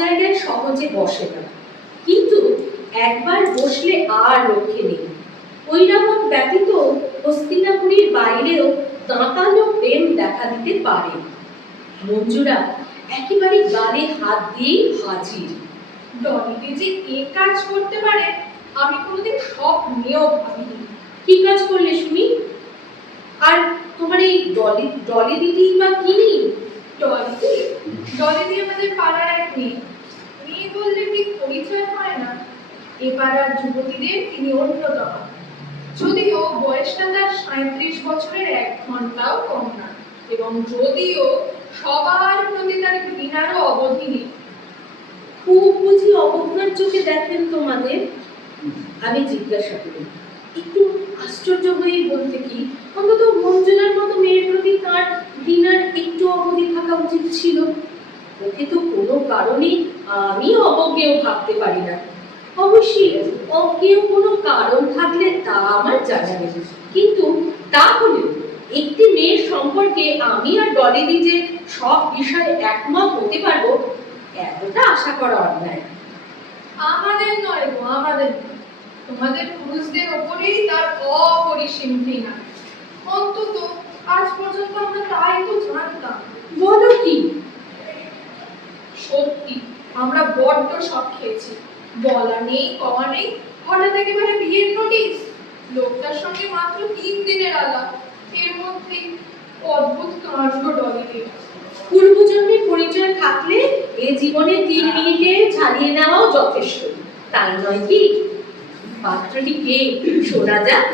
জায়গায় সহজে বসে না, কিন্তু একবার বসলে আর রক্ষে নেই। ঐরাবত ব্যতীত হস্তিনাপুরীর বাইরেও দাঁতালো প্রেম দেখা দিতে পারে। মঞ্জুরা একেবারে গালে হাত দিয়েই হাজির। ডলিতে যে এ কাজ করতে পারে আমি কোনোদিন স্বপ্নেও ভাবিনি। কি কাজ করলে শুনি? আর তোমার এই ডলি দিদি বা কি? ডলিদি আমাদের পাড়ার এক মেয়ে বললে ঠিক পরিচয় হয় না। এ পাড়ার যুবতীদের তিনি অন্যতম, যদিও বয়সটা তার 37 বছরের 1 ঘন্টাও কম না, এবং যদিও সবার প্রতি তার ঘৃণারও অবধি নেই। খুব বুঝি অবজ্ঞার চোখে দেখেন তোমাদের? আমি জিজ্ঞাসা করি, একটু আশ্চর্য হয়ে বলতে কি, অন্তত মঞ্জুলার মতো মেয়ের প্রতি তার ঘৃণার একটু অবধি থাকা উচিত ছিল। ওকে তো কোনো কারণে আমি অবজ্ঞেও ভাবতে পারি না। অবশ্যই অজ্ঞেয় কোনো কারণ থাকলে তা আমার জানা নেই, কিন্তু তাহলেও একটি মেয়ের সম্পর্কে আমি আর ডলিদি যে সব বিষয়ে একমত হতে পারবো, এতটা আশা করা অন্যায়। আমাদের নয় গো, আমাদের নয়, তোমাদের পুরুষদের ওপরেই তার অপরিসীম ঘৃণা। অন্তত আজ পর্যন্ত আমরা তাই তো জানতাম। বলো কি? সত্যি আমরা বড্ড শক খেয়েছি। বলা নেই কওয়া নেই, হঠাৎ একেবারে বিয়ের নোটিশ। লোকটার সঙ্গে মাত্র 3 দিনের আলাপ, এর মধ্যেই অদ্ভুত কাণ্ড ডলিতে। পূর্বজন্মের পরিচয় থাকলে এ জীবনে 3 মিনিটে ছাড়িয়ে নেওয়াও যথেষ্ট, তাই নয় কি? পাত্রটি কে শোনা যাক?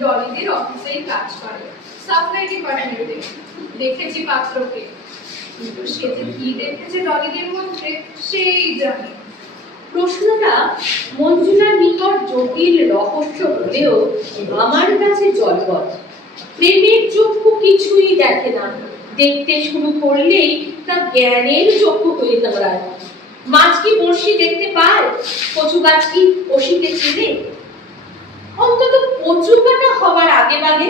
ডলিদের অফিসেই কাজ করে, সাপ্লাই ডিপার্টমেন্টে। দেখেছি পাত্রকে, কিন্তু সে যে কি দেখেছে ডলিদের মধ্যে সেই জানে। প্রশ্নটা মঞ্জুলার নিকট জটিল রহস্য হলেও আমার কাছে জলপথ। প্রেমের চক্ষু কিছুই দেখে না, দেখতে শুরু করলেই তা জ্ঞানের চক্ষু হয়ে দাঁড়ায়। মাছ কি বড়শি দেখতে পায়? কচু গাছ কি বড়শিকে চেনে? অন্তত কচু কাটা হবার আগে ভাগে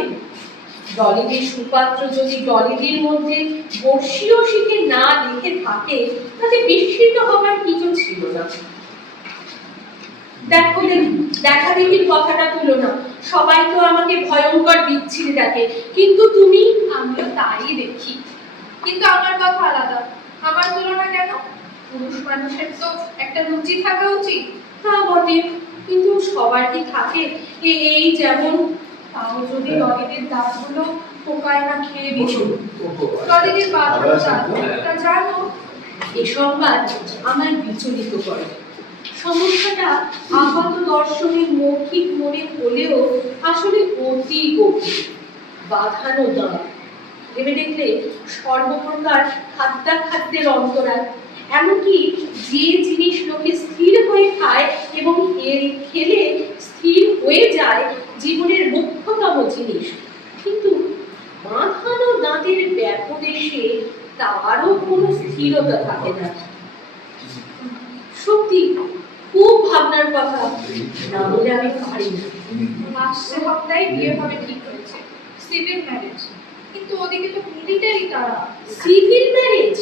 ডলিদির সুপাত্র যদি ডলিদির মধ্যে বর্ষীয় শিখে না দেখে থাকে, তাতে বিস্মিত হবার কিছু ছিল না। দেখো দেখা দেখির কথাটা তুলো না, সবাই তো আমাকে ভয়ঙ্কর বিচ্ছিরি দেখে, কিন্তু তুমি? আমিও তাই দেখি, কিন্তু আমার কথা আলাদা। আমার তুলনা কেন? পুরুষ মানুষের তো একটা রুচি থাকা উচিত। তা বটে, কিন্তু সবার কি থাকে? এই যেমন তাও যদি ডলিদের দাঁতগুলো পোকায় না খেয়ে দিত। ডলিদের বাঁধানো দাঁতটা জানো? এ সংবাদ আমার বিচলিত করে। সমস্যাটা আপাত দর্শনের মৌখিক মনে হলেও আসলে অতি গভীর। বাঁধানো দাঁত ভেবে দেখলে সর্বপ্রকার খাদ্যাখাদ্যের অন্তরাল, এমনকি যে জিনিস লোকে স্থির হয়ে খায় এবং খেলে স্থির হয়ে যায় জীবনের মুখ্যতম জিনিস, কিন্তু বাঁধানো দাঁতের ব্যাপদেশে তারও কোনো স্থিরতা থাকে না। সত্যি খুব ভাবনার কথা, না বলে আমি পারি না। আসছে সপ্তাহে বিয়ে হবে ঠিক হয়েছে, সিভিল ম্যারেজ। কিন্তু ওদিকে তো মিলিটারি তারা। Civil marriage?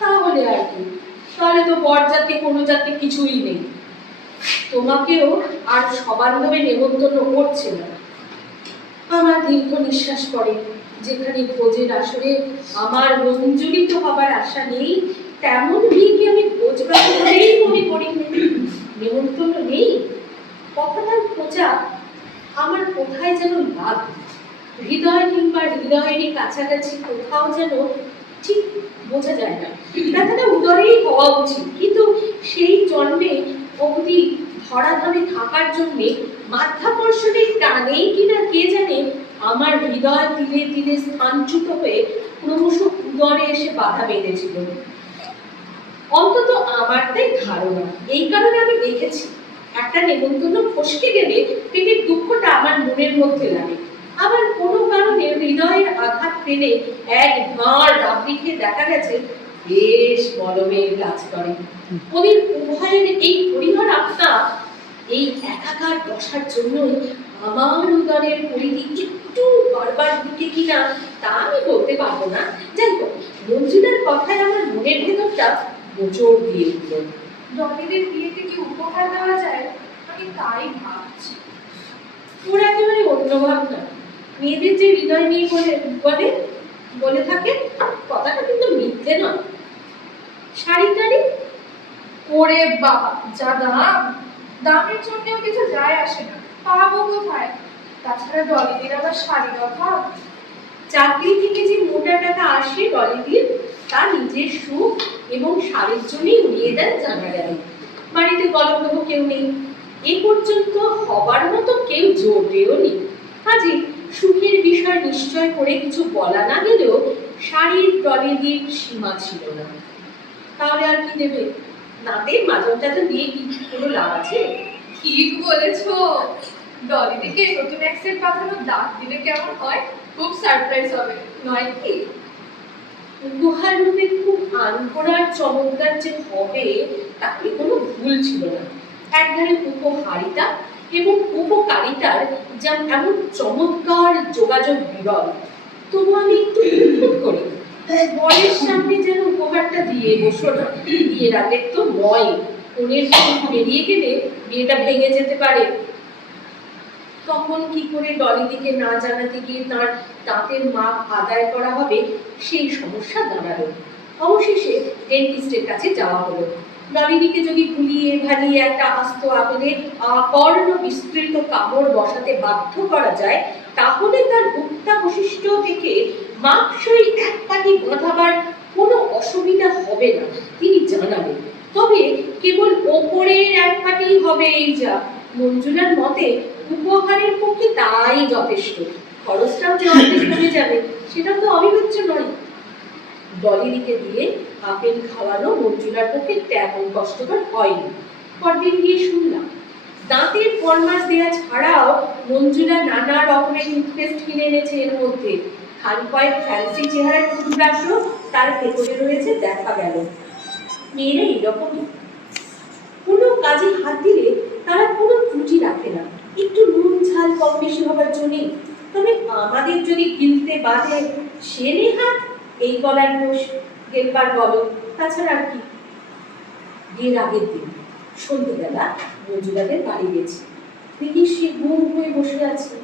তাহলে আর কি, তাহলে তো বরযাত্রী কোনো যাত্রী কিছুই নেই। তোমাকেও আর সবান্ধবে নেমন্তন্ন করছে না। আমার দীর্ঘ নিঃশ্বাস পড়ে। যেখানে ভোজের আসরে আমার মঞ্জুরিত হবার আশা নেই, তেমন বিয়েকে আমি ভোজবাড়ি বলেই মনে করি। নেমন্তন্ন নেই, কথাটার খোঁজা আমার কোথায় যেন লাগে। হৃদয় কিংবা হৃদয়েরই কাছাকাছি কোথাও যেন, ঠিক বোঝা যায় না। ব্যথাটা উদরেই হওয়া উচিত, কিন্তু সেই জন্মে অবধি ধরাধামে থাকার জন্যে মাধ্যাকর্ষণের টানেই কিনা কে জানে আমার হৃদয় ধীরে ধীরে স্থানচ্যুত হয়ে ক্রমশ উদরে এসে বাধা বেঁধেছিল। অন্তত আমার তাই ধারণা। এই কারণে আমি দেখেছি, একটা নেমন্তন্ন ফসকে গেলে পেটের দুঃখটা আমার মনের মধ্যে লাগে। আবার কোনো কারণে হৃদয়ের আঘাত পেলে এক ভাঁড় রাবড়ি খেয়ে দেখা গেছে বেশ মলমের কাজ করে। ওদের উভয়ের এই পরিবার আত্মা এই একাকার দশার জন্যই আমার উদরের পরিধি একটু বারবার ঢুকে কিনা তা আমি বলতে পারবো না। যাই হোক, মঞ্জুলার কথায় আমার মনের ভেতরটা মোচড় দিয়ে উঠল। ডলিদের বিয়েতে কি উপহার দেওয়া যায়, আমি তাই ভাবছি। ওর একেবারে অন্য ভাবনা। মেয়েদের যে হৃদয় নিয়ে বলে বলে থাকে, কথাটা কিন্তু মিথ্যে নয়। শাড়ি টাড়ি, ওরে বাবা, যা দাম! দামের জন্যও কিছু যায় আসে না, পাবো কোথায়? তাছাড়া ডলিদের আবার শাড়ির অভাব। চাকরি থেকে যে মোটা টাকা আসে ডলিদির, তা নিজের সুখ এবং সারের জন্যই উড়িয়ে দেন জানা গেল। বাড়িতে গলগ্রহ কেউ নেই, এ পর্যন্ত হবার মতো কেউ জোটেও নেই। কাজে সুখের বিষয় নিশ্চয় করে কিছু বলা না গেলেও শাড়ির ডলিদির সীমা ছিল না। তাহলে আর কি দেবে? দাঁতের মাজনটা তো দিয়ে কি কোনো লাভ আছে? ঠিক বলেছো। ডলিদিকে নতুন এক সেট পাঠানো দাঁত দিলে কেমন হয়? খুব সারপ্রাইজ হবে, নয় কি? উপহার রূপে খুব আনকোড়ার চমৎকার যে হবে তাতে কোনো ভুল ছিল না। একধারে উপহারিতা এবং উপকারিতার যেন এমন চমৎকার যোগাযোগ বিরল। তবু আমি একটু খুঁত করি, বরের সামনে যেন উপহারটা দিয়ে বসো না। বিয়ের আগে তো নয়, কোণের ফুল বেরিয়ে গেলে বিয়েটা ভেঙে যেতে পারে। তখন কি করে ডলিদিকে না জানাতে গিয়ে তার দাঁতের মাপ আদায় করা হবে, সেই সমস্যা দাঁড়ালো। অবশেষে ডেন্টিস্টের কাছে যাওয়া হলো। ডলিদিকে যদি ভুলিয়ে ভালিয়ে একটা আস্ত আপেলে আকর্ণ বিস্তৃত কামড় বসাতে বাধ্য করা যায়, তাহলে তার গুপ্তাবশিষ্ট থেকে মাপসই এক পাটি বাঁধাবার কোনো অসুবিধা হবে না তিনি জানালেন। তবে কেবল ওপরের এক পাটিই হবে এই যা। মঞ্জুলার মতে উপহারের পক্ষে তাই যথেষ্ট। খরচটাও যে অর্ধেক কমে যাবে, সেটা তো অবিবেচ্য নয়। ডলিদিকে দিয়ে আপেল খাওয়ানো মঞ্জুলার পক্ষে তেমন কষ্টকর হয়নি। পরদিন গিয়ে শুনলাম দাঁতের ফরমাস দেওয়া ছাড়াও মঞ্জুলা নানা রকমের টুথপেস্ট কিনে এনেছে। এর মধ্যে খান কয়েক ফ্যান্সি চেহারার টুথব্রাশও তার ভেতরে রয়েছে দেখা গেল। মেয়েরা এরকমই, কোনো কাজে হাত দিলে তারা কোনো ত্রুটি রাখে না, একটু নুন ঝাল কম বেশি হবার জন্যই। তবে আমাদের যদি গিলতে বাঁধে সে নেহাত এই গলার দোষ, গেলবার গল, তাছাড়া আর কি। বিয়ের আগের দিন সন্ধ্যেবেলা মঞ্জুলাদের বাড়ি গেছি, দেখি সে গুম হয়ে বসে আছে।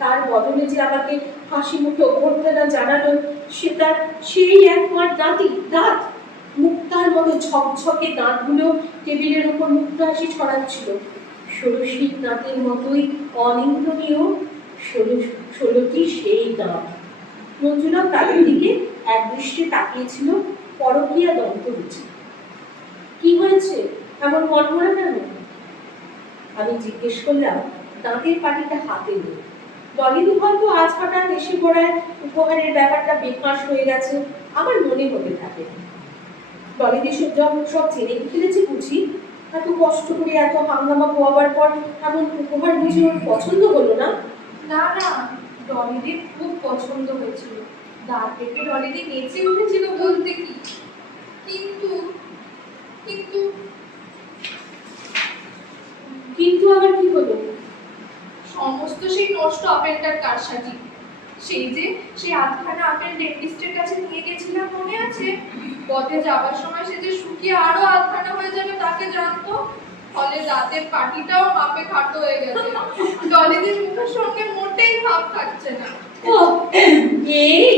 তার বদলে যে আমাকে হাসি মুখে অভ্যর্থনা জানালো, সে তার সেই এক মার দাঁত, মুক্তার মতো ঝকঝকে দাঁতগুলো টেবিলের উপর মুক্ত হাসি ছড়াচ্ছিল। ষোড়শীর দাঁতের মতোই অনিন্দনীয় 16টি সেই দাঁত। মঞ্জুলা তাদের দিকে এক দৃষ্টে তাকিয়েছিল, পরকীয়া দন্ত বুঝি। কি হয়েছে, এমন মনমরা কেন? আমি জিজ্ঞেস করলাম দাঁতের পাটিটা হাতে নিয়ে। ডলিদি হয়তো আজ হঠাৎ এসে পড়ায় উপহারের ব্যাপারটা বেফাঁস হয়ে গেছে, আমার মনে হতে থাকে। ডলিদি সব জেনে ফেলেছে বুঝি। এত কষ্ট করে এত হাঙ্গামা পোয়াবার পর এমন উপহার বুঝি ওর পছন্দ হলো না? না না, ডলিদির খুব পছন্দ হয়েছিল। দাঁত দেখে ডলিদি নেচে উঠেছিল বলতে কি। কিন্তু কিন্তু কিন্তু আবার কি হলো? সমস্ত সেই নষ্ট আপেলটার কারসাজি। সেই আধখানা আপেল ডেন্টিস্টের কাছে নিয়ে গেছিলাম, মনে আছে? পথে যাবার সময় সে যে শুকিয়ে আরো আধখানা হয়ে যাবে তাকে জানতো। ফলে দাঁতের পাটিটাও মাপে খাটো হয়ে গেছে। ডলিদির মুখের সঙ্গে মোটেই ভাব থাকছে না। ও এই,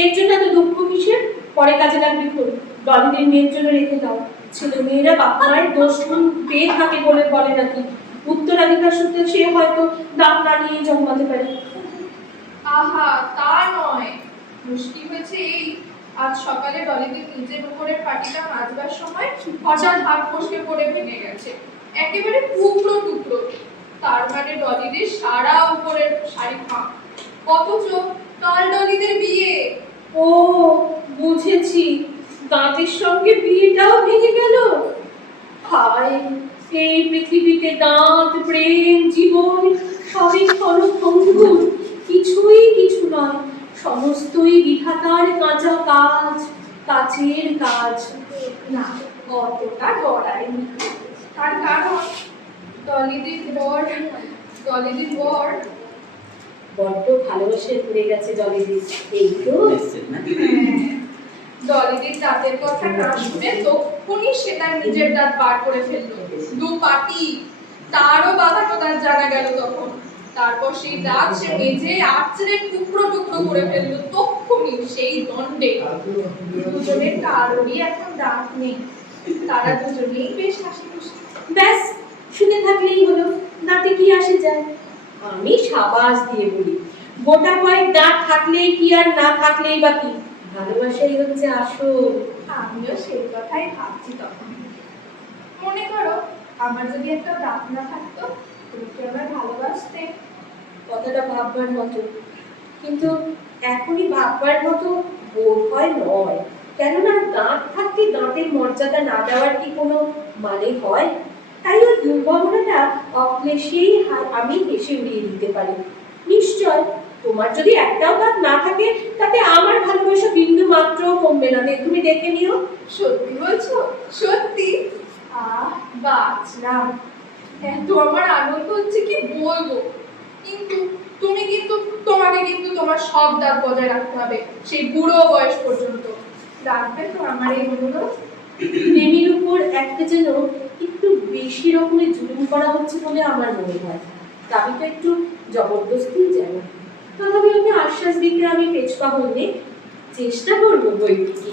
এর জন্য এত দুঃখ কিসের? পরে কাজে লাগবে তো। ডলিদির মেয়ের জন্য রেখে দাও। ছেলে মেয়েরা বাপ মায়ের দোষ গুণ পেয়ে থাকে বলে বলে নাকি। উত্তরাধিকার সূত্রে সে হয়তো দাম না নিয়ে জন্মাতে পারে। আহা, তা নয়। মুশকিল হয়েছে এই, আজ সকালে ডলিদির নিজের উপরের পাটিটা মাজবার সময় হঠাৎ হাত ফসকে পড়ে ভেঙে গেছে, একেবারে টুকরো টুকরো। তার মানে ডলিদির সারা উপরের শাড়ি ফাঁক, অথচ কাল ডলিদের বিয়ে। ও বুঝেছি, দাঁতের সঙ্গে বিয়েটাও ভেঙে গেল। হায়, এই পৃথিবীতে দাঁত, প্রেম, জীবন সবই ক্ষণভঙ্গুর, কিছুই কিছু নয়। সমস্তই বিধাতার কাঁচা কাজ, কাচের কাজ। না, অতটা গড়ায়নি। তার কারণ ডলিদির বর বড্ড ভালোবাসে পড়ে গেছে ডলিদি, এই তো। ডলিদির দাঁতের কথা না শুনে তক্ষুনি সে তার নিজের দাঁত বার করে ফেললো। দু পাটি তারও বাঁধানো দাঁত জানা গেল তখন। তারপর সেই দাঁত সে মেঝে আছড়ে টুকরো টুকরো করে ফেললো তক্ষুনি সেই দণ্ডে। দুজনের কারোরই এখন দাঁত নেই, তারা দুজনেই বেশ হাসি খুশি। ব্যাস, শুনে থাকলেই হলো, দাঁতে কি আসে যায়। আমি সাবাস দিয়ে বলি, গোটা কয়েক দাঁত থাকলেই কি আর না থাকলেই বা কি, ভালোবাসাই হচ্ছে আসল। আমিও সেই কথাই ভাবছি তখন। মনে করো আমার যদি একটা দাঁত না থাকতো, তুমি কি আমায় ভালোবাসতে? কথাটা ভাববার মতো, কিন্তু এখনই ভাববার মতো বোধ হয় নয়। কেননা দাঁত থাকতে দাঁতের মর্যাদা না দেওয়ার কি কোনো মানে হয়? তাই ওই দুর্ভাবনাটা অক্লেশেই আমি হেসে উড়িয়ে দিতে পারি। নিশ্চয় তোমার যদি একটাও দাঁত না থাকে, তাতে আমার ভালোবাসা বিন্দু মাত্র কমবে না, তুমি দেখে নিও। সত্যি বলছো? সত্যি? বাঁচলাম। এত আমার আনন্দ হচ্ছে কি বলবো। কিন্তু তোমাকে কিন্তু তোমার সব দাঁত বজায় রাখতে হবে সেই বুড়ো বয়স পর্যন্ত। রাখবে তো আমার এই অনুরোধ? প্রেমের উপর একটা যেন একটু বেশি রকমের জুলুম করা হচ্ছে বলে আমার মনে হয়। দাবিটা একটু জবরদস্তি যেন। তথাপি ওকে আশ্বাস দিতে আমি পেছপা হইলে চেষ্টা করবো বইটি,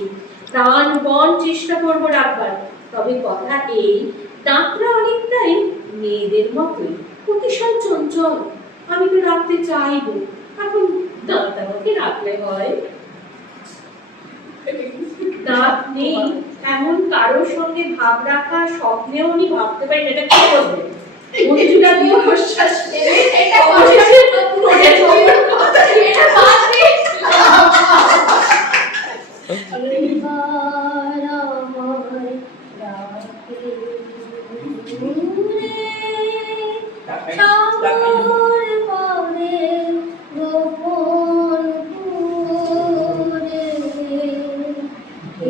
প্রাণপণ চেষ্টা করবো রাখবার। তবে কথা এই, দাঁতরা অনেকটাই মেয়েদের মতোই অতিশয় চঞ্চল। আমি তো রাখতে চাইবো, এখন দাঁত আমাকে রাখলে হয়। দাঁত নেই এমন কারোর সঙ্গে ভাব রাখা স্বপ্নেও উনি ভাবতে পারেন, এটা কি করবে? মঞ্জুরা দিয়ে প্রশ্বাস নেবে, এটা অবশেষে এটা বাদ দিস। এবার আমায় রাখে দূরে, সাগর পারে গোপন পুরে।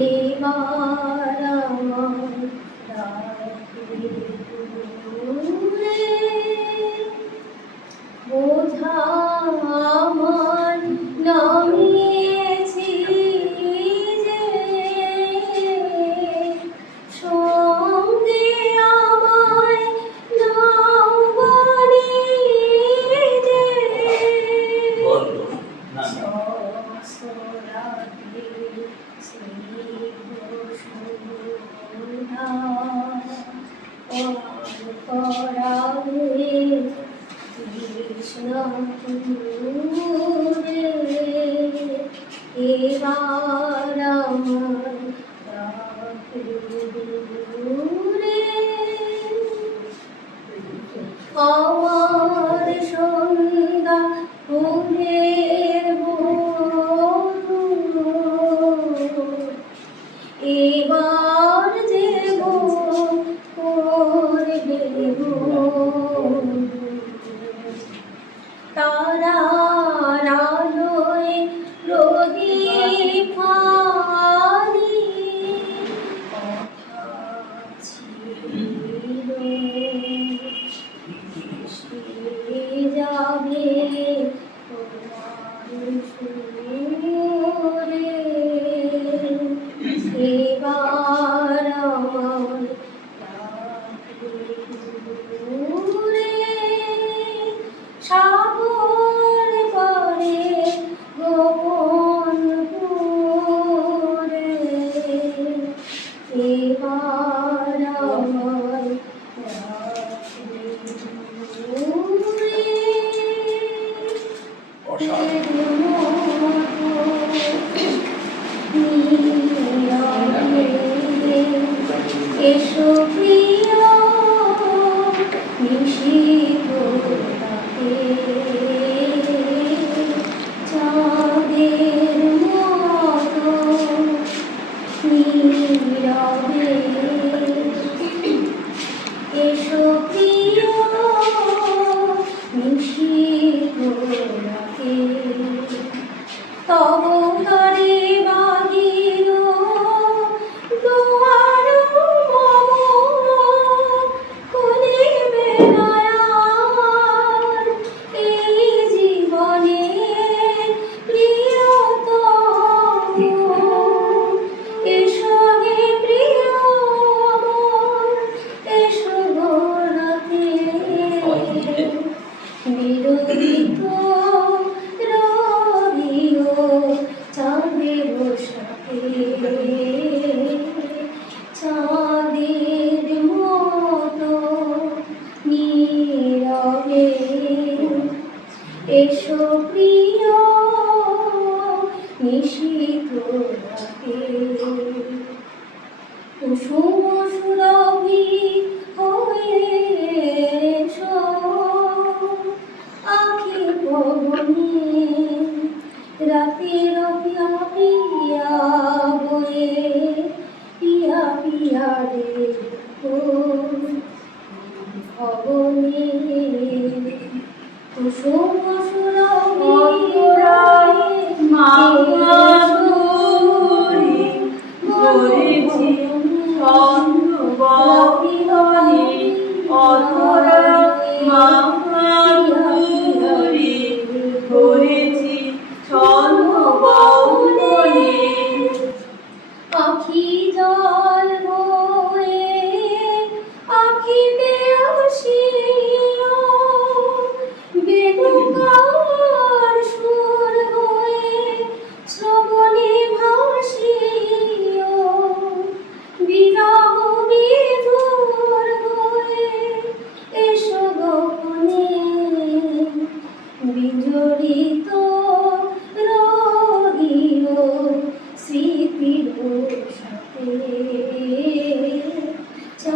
এবার আমায় রাখে দূরে, বোঝা আমার নামিয়েছি যে, সঙ্গে আমায় নাও বাড়ি যে। সহস্রাব্দে স্নিগ্ধ সন্ধ্যা পরাগে কৃষ্ণ তুরে। এবার আমার রাখে দূরে, আমার সন্ধ্যা ফুলের বধূ। এবার যে গো করবে গো, তারা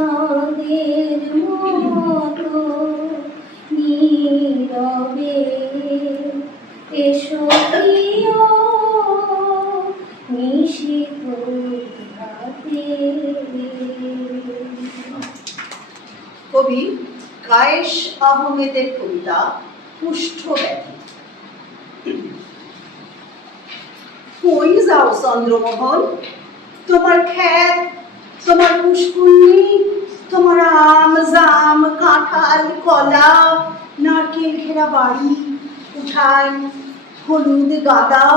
চাঁদের মতো নীরবে এসো প্রিয় নিশীথ রাতে। কবি কায়েস আহমেদের কবিতা কুষ্ঠব্যাধি। কই যাও চন্দ্রমোহন, তোমার ক্ষেত, তোমার পুষ্কুনি, তোমার আম জাম কাঁঠাল কলা নারকেল ঘেরা বাড়ি, উঠান হলুদ গাদা,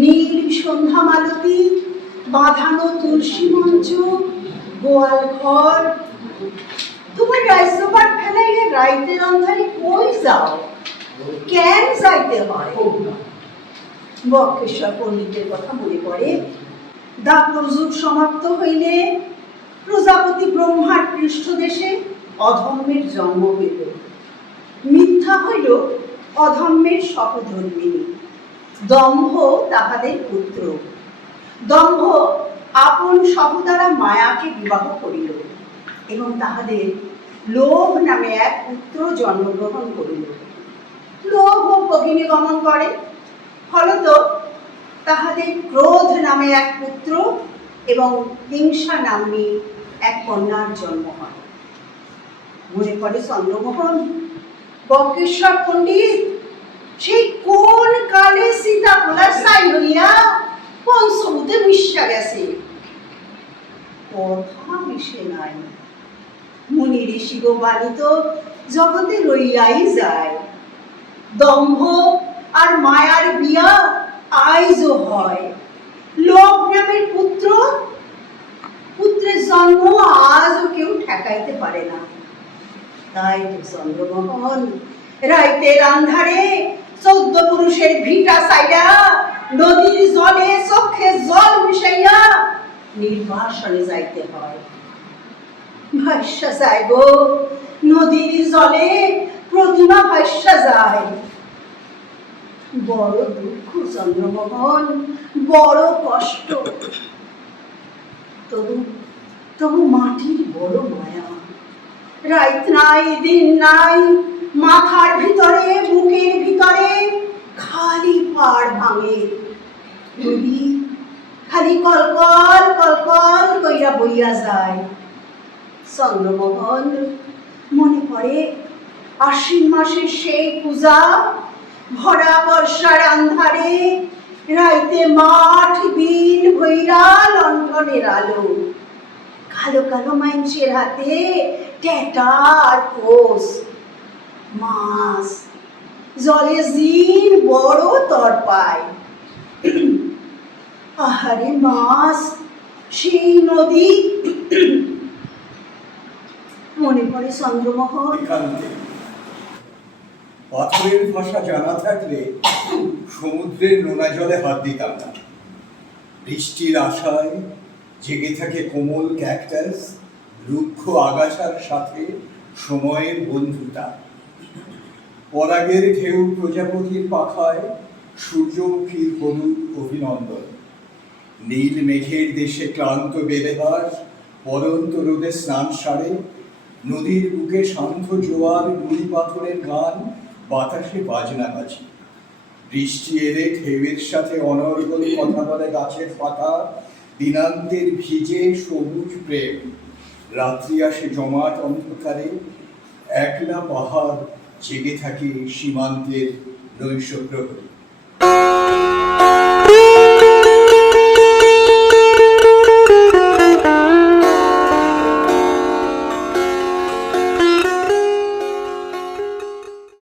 নীল সন্ধ্যা মালতী, বাঁধানো তুলসী মঞ্চ, গোয়াল ঘর। তোমার রাজ্যপাট ফেলাইয়া রাইতের অন্ধারে কই যাও, কেন যাইতে হয়? বক্রেশ্বর পণ্ডিতের কথা মনে পড়ে। দাপর যুগ সমাপ্ত হইলে প্রজাপতি ব্রহ্মার পৃষ্ঠদেশে অধর্মের জন্ম হইল। মিথ্যা হইল অধর্মের সহধর্মিণী, দম্ভ তাহাদের পুত্র। দম্ভ আপন সহদারা মায়াকে বিবাহ করিল এবং তাহাদের লোভ নামে এক পুত্র জন্মগ্রহণ করিল। লোভ ও ভগিনী গমন করে, ফলত তাহাদের ক্রোধ নামে এক পুত্র এবং হিংসা নাম্নী এক কন্যার জন্ম হয়। মনে পড়ে চন্দ্রমোহন, বক্রেশ্বর পণ্ডিত সেই কোন কালে সীতা খোলার সাই হইয়া পঞ্চভূতে মিশা গেছে, কথা মিশে নাই। মুনি ঋষি গো বাণী তো জগতে রইয়াই যায়। দম্ভ আর মায়ার বিয়া আইজও হয়। লোভ নামের পুত্রের জন্ম আজও কেউ ঠেকাইতে পারে না। তাই তো চন্দ্রমোহন রাইতের আন্ধারে 14 পুরুষের ভিটা সাইডা নদীর জলে চোখে জল মিশাইয়া নির্বাসনে যাইতে হয়। ভাষ্যা যায় গো, নদীর জলে প্রতিমা ভাষ্যা যায়। বড় দুঃখ চন্দ্রমোহন, বড় কষ্ট। তবু মাটির বড় মায়া। রাত নাই দিন নাই, মাথার ভিতরে বুকের ভিতরে খালি পাড় ভাঙে। নদী খালি কলকল কলকল কইরা বইয়া যায়। চন্দ্রমোহন মনে পড়ে আশ্বিন মাসের সেই পূজা, ভরা বর্ষার আন্ধারে রাইতে মাঠ বিল ভৈরা লণ্ঠনের আলো, কালো কালো মাইনছের হাতে টেটা আর কোষ, মাছ জলে জিন বড় তরপায়। আহারে মাছ, সেই নদী মনে পড়ে চন্দ্রমোহন। পাথরের ভাষা জানা থাকলে সমুদ্রের নোনা জলে হাত দিতাম না। বৃষ্টির আশায় জেগে থাকে কোমল ক্যাকটাস, রুক্ষ আগাছার সাথে সময়ের বন্ধুতা। পরাগের ঢেউ প্রজাপতির পাখায় সূর্যমুখীর হলুদ অভিনন্দন। নীল মেঘের দেশে ক্লান্ত বেলেহার পরন্ত রোদে স্নান সারে, নদীর বুকে শান্ত জোয়ার নুড়ি পাথরের গান বাতাসে বাজনা বাজি। বৃষ্টি এলে ঢেউয়ের সাথে অনর্গল কথা বলে গাছের পাতা, দিনান্তের ভিজে সবুজ প্রেম। রাত্রি আসে জমাট অন্ধকারে, একলা পাহাড় জেগে থাকে সীমান্তের নৈশ প্রহরী।